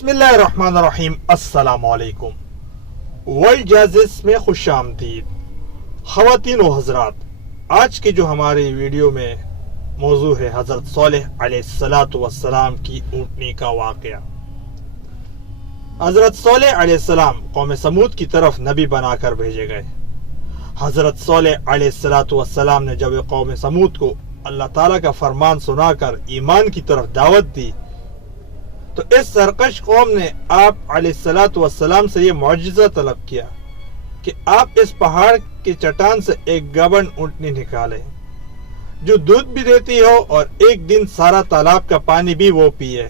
बिस्मिल्लाहिर्रहमानिर्रहीम। अस्सलाम वालेकुम। वर्ल्ड जाजिस में खुश आमदीद। ख़वातीन व हज़रात, आज की जो हमारी वीडियो में मौजू है हज़रत सालेह अलैहिस्सलातु वस्सलाम की ऊँटनी का वाक़या। हज़रत सालेह अलैहिस्सलाम कौम समूद की तरफ नबी बनाकर भेजे गए। हज़रत सालेह अलैहिस्सलातु वस्सलाम ने जब कौम समूद को अल्लाह ताला का फरमान सुनाकर ईमान की तरफ दावत दी तो इस सरकश कौम ने आप अलैहिस्सलातु वस्सलाम से ये मौजिज़ा तलब किया कि आप इस पहाड़ की चट्टान से एक गाबन ऊँटनी निकालें जो दूध भी देती हो और एक दिन सारा तालाब का पानी भी वो पिए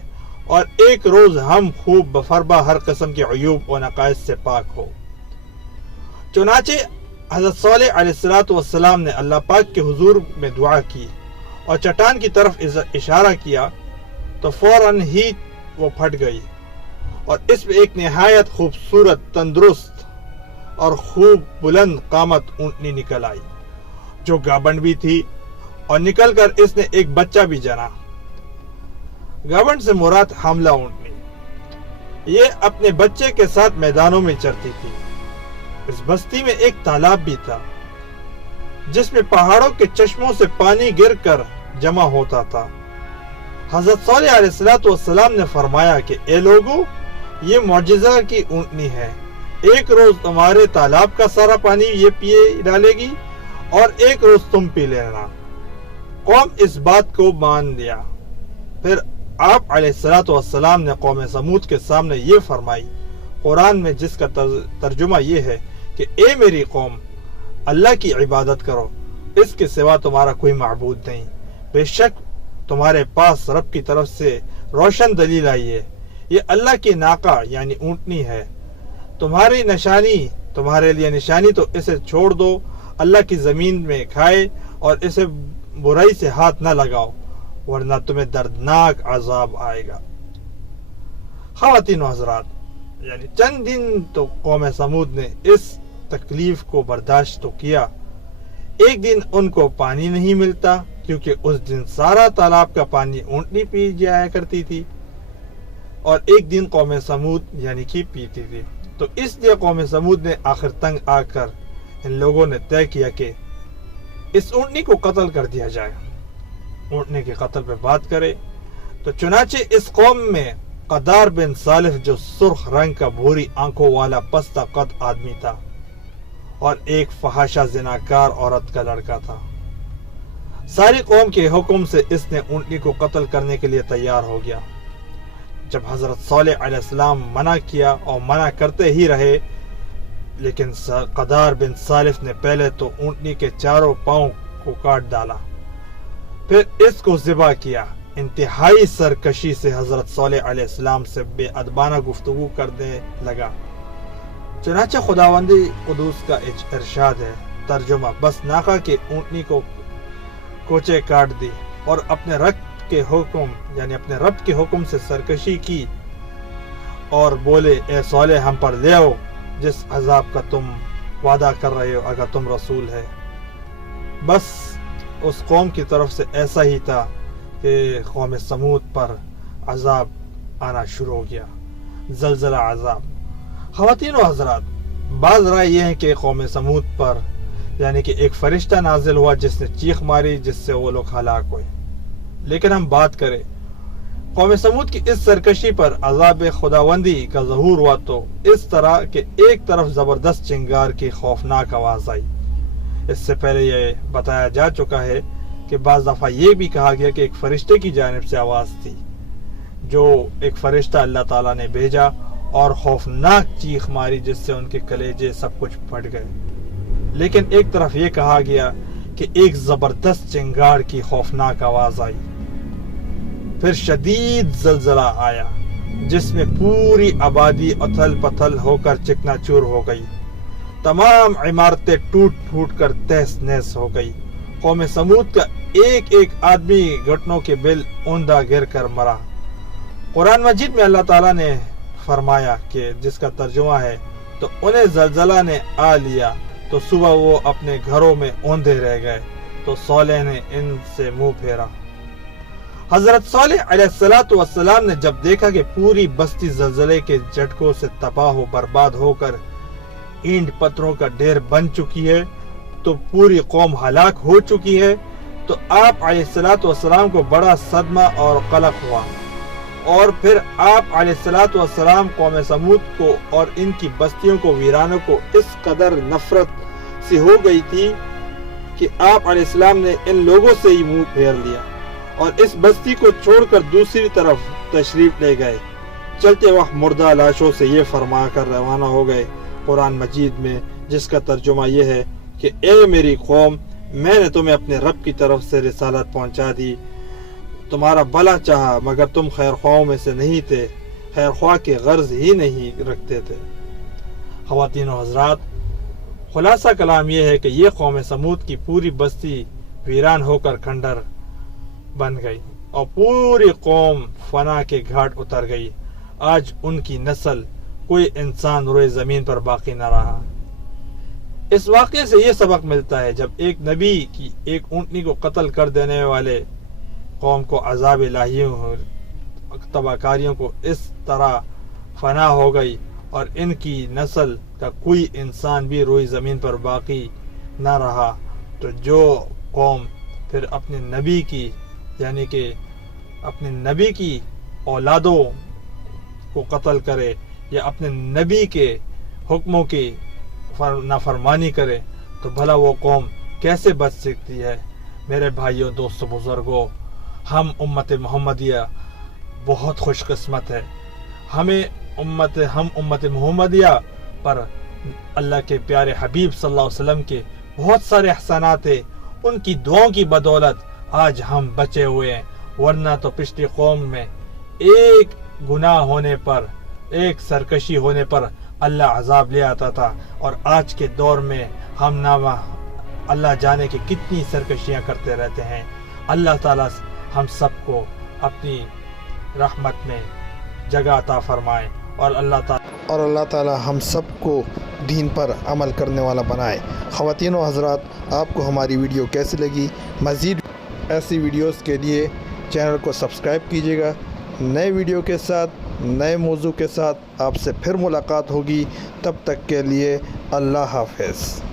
और एक रोज हम खूब बफरबा हर किस्म के अयूब और नकाइस से पाक हो। चुनाचे हज़रत सालेह अलैहिस्सलातु वस्सलाम ने अल्लाह पाक के हुजूर में दुआ की और चट्टान की तरफ इशारा किया तो फौरन ही वो फट गई और इसमें एक निहायत खूबसूरत, तंदुरुस्त और खूब बुलंद कामत ऊँटनी निकल आई जो गाबन भी थी और निकलकर इसने एक बच्चा भी जना। गाबन से मुराद हमला ऊँटनी। ये अपने बच्चे के साथ मैदानों में चरती थी। इस बस्ती में एक तालाब भी था जिसमें पहाड़ों के चश्मों से पानी गिरकर जमा होता था। हज़रत सालेह अलैहिस्सलातु वस्सलाम ने फरमाया कि ए लोगों, ये मौजिज़ा की ऊँटनी है। एक रोज तुम्हारे तालाब का सारा पानी ये पिए डालेगी और एक रोज तुम पी लेना। कौम इस बात को मान लिया। फिर आप अलैहिस्सलातु वस्सलाम ने कौम समूद के सामने ये फरमाई, कुरान में जिसका तर्जुमा ये है कि ए मेरी कौम, अल्लाह की इबादत करो, इसके सिवा तुम्हारा कोई माबूद नहीं। बेशक तुम्हारे पास रब की तरफ से रोशन दलील आई है। ये अल्लाह की नाका यानी ऊँटनी है, तुम्हारी निशानी, तुम्हारे लिए निशानी। तो इसे छोड़ दो, अल्लाह की जमीन में खाए और इसे बुराई से हाथ न लगाओ वरना तुम्हें दर्दनाक अजाब आएगा। ख़वातीन व हज़रात, यानी चंद दिन तो कौम समूद ने इस तकलीफ को बर्दाश्त तो किया। एक दिन उनको पानी नहीं मिलता क्योंकि उस दिन सारा तालाब का पानी ऊँटनी पी जाया करती थी और एक दिन कौम समूद यानी कि पीती थी। तो इसलिए कौम समूद ने आखिर तंग आकर इन लोगों ने तय किया कि इस ऊँटनी को कत्ल कर दिया जाए। ऊँटनी के कत्ल पे बात करे तो चुनाचे इस कौम में कदार बिन सालिफ जो सुर्ख रंग का भूरी आंखों वाला पस्ता कद आदमी था और एक फहाशा जिनाकार औरत का लड़का था। सारी कौम के हुक्म से इसने ऊँटनी को कत्ल करने के लिए तैयार हो गया। जब हज़रत सालेह अलैहिस्सलाम मना किया और मना करते ही रहे, लेकिन कदार बिन सालिफ ने पहले तो ऊँटनी के चारों पांव को काट डाला, फिर इसको ज़िबा किया। इंतहाई सरकशी से हज़रत सालेह अलैहिस्सलाम से बेअदबाना गुफ्तगू करने लगा। चुनाचे खुदावंदी कुदूस का इरशाद है, तर्जुमा, बस नाका के ऊँटनी को कोचे काट दी और अपने रब के हुक्म से सरकशी की और बोले, ए सालेह, हम पर ले आओ जिस अजाब का तुम वादा कर रहे हो अगर तुम रसूल है। बस उस कौम की तरफ से ऐसा ही था कि कौम समूद पर अजाब आना शुरू हो गया, जलजला अजाब। ख़वातीन व हज़रात, बाज़ राय यह है कि कौम समूद पर यानी कि एक फरिश्ता नाजिल हुआ जिसने चीख मारी जिससे वो लोग हलाक हुए। लेकिन हम बात करें कौम समूद की इस सरकशी पर अज़ाब खुदावंदी का ज़हूर हुआ तो इस तरह के एक तरफ ज़बरदस्त चिंगार की खौफनाक आवाज़ आई। इससे पहले ये बताया जा चुका है कि बाज़ दफ़ा ये भी कहा गया कि एक फरिश्ते की जानिब से आवाज़ थी जो एक फरिश्ता अल्लाह ताला ने भेजा और खौफनाक चीख मारी जिससे उनके कलेजे सब कुछ फट गए। लेकिन एक तरफ ये कहा गया कि एक जबरदस्त चिंगार की खौफनाक आवाज आई। फिर शदीद जलजला आया जिसमें पूरी आबादी उथल पथल होकर चिकनाचूर हो गई। तमाम इमारतें टूट फूट कर तहस नहस हो गई। कौम समूद का एक एक आदमी घुटनों के बिल औंधा गिर कर मरा। कुरान मजीद में अल्लाह ताला ने फरमाया कि जिसका तर्जुमा है, तो उन्हें जलजला ने आ लिया तो सुबह वो अपने घरों में औंधे रह गए, तो सालेह ने इनसे मुंह फेरा। حضرت صالح علیہ السلام نے جب دیکھا کہ پوری بستی زلزلے کے جھٹکوں سے تباہ و برباد ہو کر اینٹ پتھروں کا ڈھیر بن چکی ہے، تو پوری قوم ہلاک ہو چکی ہے، تو آپ علیہ السلام کو بڑا صدمہ اور قلق ہوا، اور پھر آپ علیہ السلام قوم سمود کو اور ان کی بستیوں کو ویرانوں کو اس قدر نفرت سے ہو گئی تھی کہ آپ علیہ السلام نے ان لوگوں سے ہی منہ پھیر لیا اور اس بستی کو چھوڑ کر دوسری طرف تشریف لے گئے۔ چلتے وقت مردہ لاشوں سے یہ فرما کر روانہ ہو گئے قرآن مجید میں، جس کا ترجمہ یہ ہے کہ اے میری قوم، میں نے تمہیں اپنے رب کی طرف سے رسالت پہنچا دی، تمہارا بھلا چاہا، مگر تم خیر خواہوں میں سے نہیں تھے، خیر خواہ کے غرض ہی نہیں رکھتے تھے۔ خواتین و حضرات، خلاصہ کلام یہ ہے کہ یہ قوم سمود کی پوری بستی ویران ہو کر کھنڈر بن گئی اور پوری قوم فنا کے گھاٹ اتر گئی۔ آج ان کی نسل کوئی انسان روئے زمین پر باقی نہ رہا۔ اس واقعے سے یہ سبق ملتا ہے، جب ایک نبی کی ایک اونٹنی کو قتل کر دینے والے قوم کو عذاب الہی تباہ کاریوں کو اس طرح فنا ہو گئی اور ان کی نسل کا کوئی انسان بھی روئی زمین پر باقی نہ رہا، تو جو قوم پھر اپنے نبی کی یعنی کہ اپنے نبی کی اولادوں کو قتل کرے یا اپنے نبی کے حکموں کی نافرمانی کرے، تو بھلا وہ قوم کیسے بچ سکتی ہے؟ میرے بھائیوں، دوستوں، بزرگوں، ہم امت محمدیہ بہت خوش قسمت ہے۔ ہم امت محمدیہ پر اللہ کے پیارے حبیب صلی اللہ علیہ وسلم کے بہت سارے احسانات ہیں، ان کی دعاؤں کی بدولت آج ہم بچے ہوئے ہیں، ورنہ تو پچھلی قوم میں ایک گناہ ہونے پر، ایک سرکشی ہونے پر اللہ عذاب لے آتا تھا، اور آج کے دور میں ہم اللہ جانے کہ کتنی سرکشیاں کرتے رہتے ہیں۔ اللہ تعالیٰ ہم سب کو اپنی رحمت میں جگہ عطا فرمائے، اور اللہ تعالیٰ ہم سب کو دین پر عمل کرنے والا بنائے۔ خواتین و حضرات، آپ کو ہماری ویڈیو کیسی لگی؟ مزید ایسی ویڈیوز کے لیے چینل کو سبسکرائب کیجیے گا۔ نئے ویڈیو کے ساتھ، نئے موضوع کے ساتھ آپ سے پھر ملاقات ہوگی، تب تک کے لیے اللہ حافظ۔